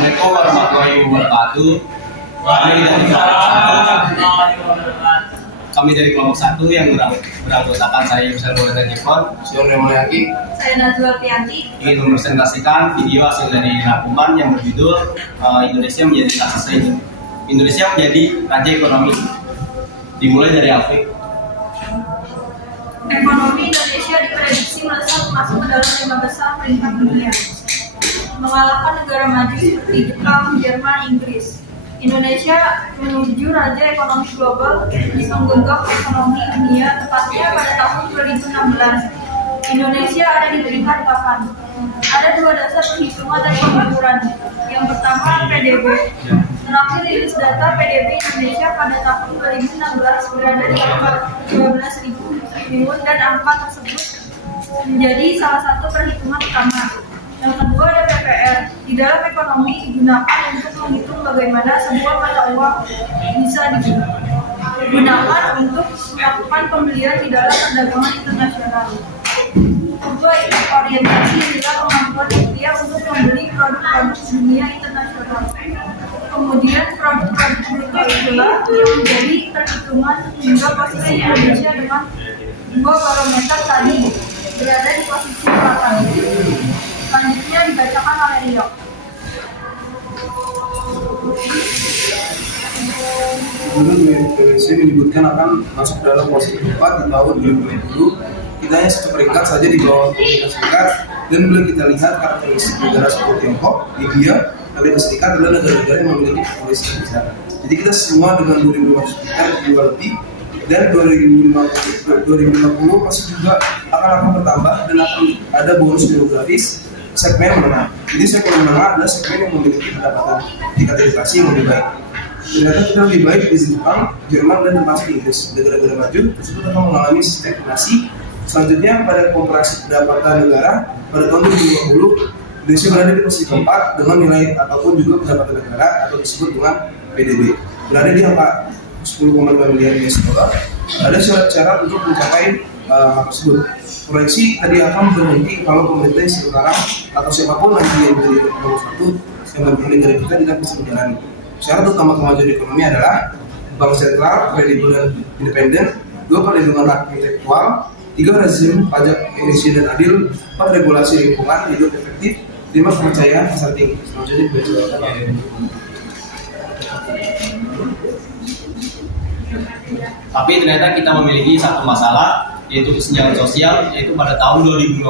Assalamualaikum warahmatullahi wabarakatuh. Kami dari kelompok 1 yang beranggotakan saya Yusuf Boleh Jepon, Syurga Mulyaki, saya Najwa Pianti, ingin mempresentasikan video hasil dari rangkuman yang berjudul Indonesia menjadi raja ekonomi. Dimulai dari Alfie. Ekonomi Indonesia diprediksi melesat masuk ke dalam 5 besar peringkat dunia, mengalahkan negara maju seperti Jepang, Jerman, Inggris. Indonesia menuju raja ekonomi global di menggenggam ekonomi dunia tepatnya pada tahun 2016. Indonesia ada di peringkat 8. Ada 2 dasar perhitungan dan pengukuran. Yang pertama PDB. Terakhir rilis data PDB Indonesia pada tahun 2016 berada di angka 12.000 triliun dan angka tersebut menjadi salah satu perhitungan utama. Yang kedua ada PPR. Di dalam ekonomi digunakan untuk menghitung bagaimana sebuah mata uang bisa digunakan untuk melakukan pembelian di dalam perdagangan internasional. Kedua itu orientasi nilai kemampuan rupiah untuk membeli produk-produk dunia internasional. Kemudian produk-produk bruto itulah yang menjadi perhitungan hingga posisi Indonesia dengan 2 barometer tadi berada di posisi 8. Selanjutnya dibacakan oleh Rio. Menurut PwC menyebutkan akan masuk dalam posisi 4 di tahun 2020. Kita hanya satu peringkat saja di bawah Amerika Serikat, dan bila kita lihat karakteristik negara seperti Tiongkok, India, Amerika Serikat adalah negara-negara yang memiliki populasi yang besar. Jadi kita semua dengan 2.500 juta jiwa lebih, dan 2050 pasti juga akan bertambah dan akan ada bonus demografis segmen menengah. Jadi segmen menengah adalah segmen yang memiliki pendapatan tingkat inflasi yang lebih baik. Ternyata kita lebih baik di Jepang, Jerman, dan termasuk Inggris. Negara-negara maju tersebut akan mengalami stagnasi. Selanjutnya pada komparasi pendapatan negara pada tahun 2020, Indonesia berada di posisi keempat dengan nilai ataupun juga pendapatan negara atau disebut dengan PDB berada di angka 10,5 miliar US dollar. Ada syarat-syarat untuk mencapai hal tersebut. Proyeksi tadi akan berhenti kalau pemerintah sekarang atau siapapun nanti yang menjadi nomor 1 yang memimpin negara kita tidak bisa menjalani. Syarat utama kemajuan ekonomi adalah bank sentral kredibel dan independen, 2 perlindungan hak intelektual, 3 rezim pajak efisien dan adil, 4 regulasi lingkungan hidup efektif, 5 kepercayaan pasar tinggi. Selanjutnya dibacakan oleh Tapi ternyata kita memiliki satu masalah, yaitu kesenjangan sosial, yaitu pada tahun 2015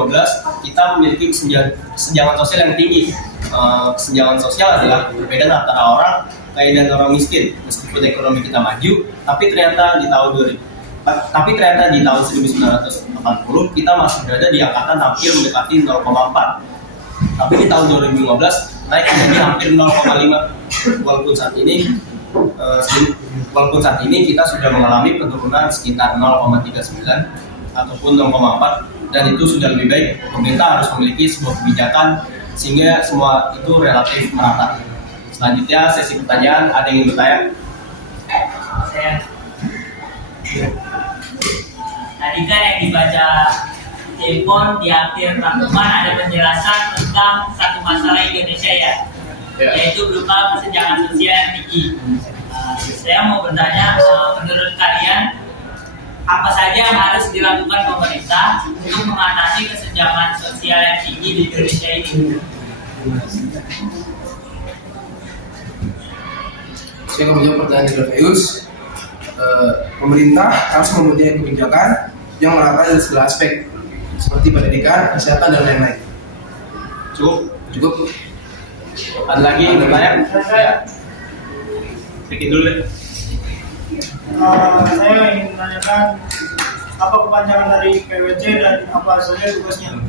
kita memiliki kesenjangan sosial yang tinggi. Kesenjangan sosial adalah perbedaan antara orang kaya dan orang miskin. Meskipun ekonomi kita maju, tapi ternyata di tahun 1980 kita masih berada di angkatan hampir mendekati 0,4. Tapi di tahun 2015 naik menjadi hampir 0,5. Walaupun saat ini kita sudah mengalami penurunan sekitar 0,39 ataupun 0,4, dan itu sudah lebih baik. Pemerintah harus memiliki sebuah kebijakan sehingga semua itu relatif merata. Selanjutnya sesi pertanyaan, ada yang ingin bertanya? Saya. Tadi kan yang dibaca telepon di akhir rangkuman ada penjelasan tentang satu masalah Indonesia ya, yaitu berupa kesenjangan sosial yang tinggi. Saya mau bertanya, menurut kalian apa saja yang harus dilakukan pemerintah untuk mengatasi kesenjangan sosial yang tinggi di Indonesia ini? Saya akan menjawab pertanyaan dari Feus. Pemerintah harus mempunyai kebijakan yang merata dari segala aspek, seperti pendidikan, kesehatan, dan lain-lain. Cukup. Ada lagi yang bertanya? Ya. Bikin dulu deh. Saya ingin menanyakan apa kepanjangan dari PwC dan apa saja tugasnya.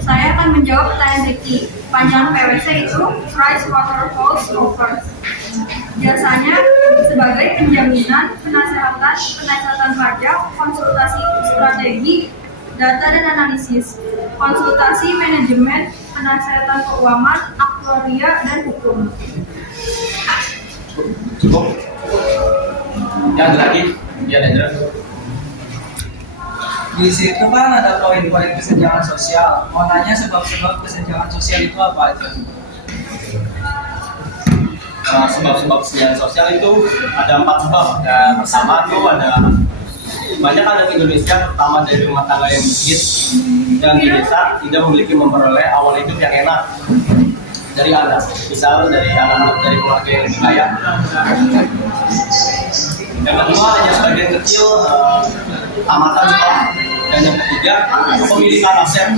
Saya akan menjawab pertanyaan Ricky. Panjangan PwC itu PricewaterhouseCoopers. Jasanya sebagai penjaminan, penasehatan pajak, konsultasi strategi, data dan analisis, konsultasi manajemen, penasehatan keuangan, aktuaria, dan hukum. Cukup. Ya, ada lagi? Ya, Nedra. Di situ kan ada poin-poin kesenjangan sosial. Mau nanya sebab-sebab kesenjangan sosial itu apa aja? Sebab-sebab kesenjangan sosial itu ada 4 sebab. Dan pertama itu ada banyak anak Indonesia, terutama dari rumah tangga yang miskin dan di desa tidak memperoleh awal hidup yang enak dari anak, misal dari keluarga yang lebih kaya. Yang kedua hanya sebagian kecil tamatan sekolah. Dan yang ketiga, kepemilikan aset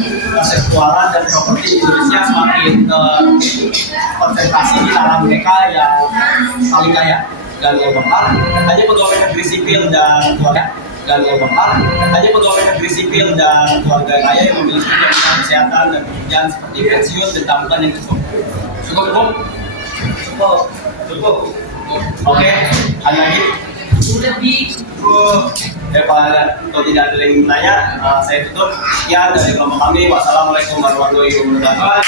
keuangan dan properti di Indonesia semakin konsentrasi di tangan mereka yang paling kaya. Dan yang keempat, hanya pegawai negeri sipil dan keluarga. Hanya pegawai negeri sipil dan keluarga kaya yang memiliki jaminan kesehatan dan pekerjaan seperti pensiun dan tabungan yang cukup. Cukup. Oke, ada lagi? Kalau tidak ada yang bertanya, saya tutup. Sekian dari kelompok kami. Wassalamualaikum warahmatullahi wabarakatuh.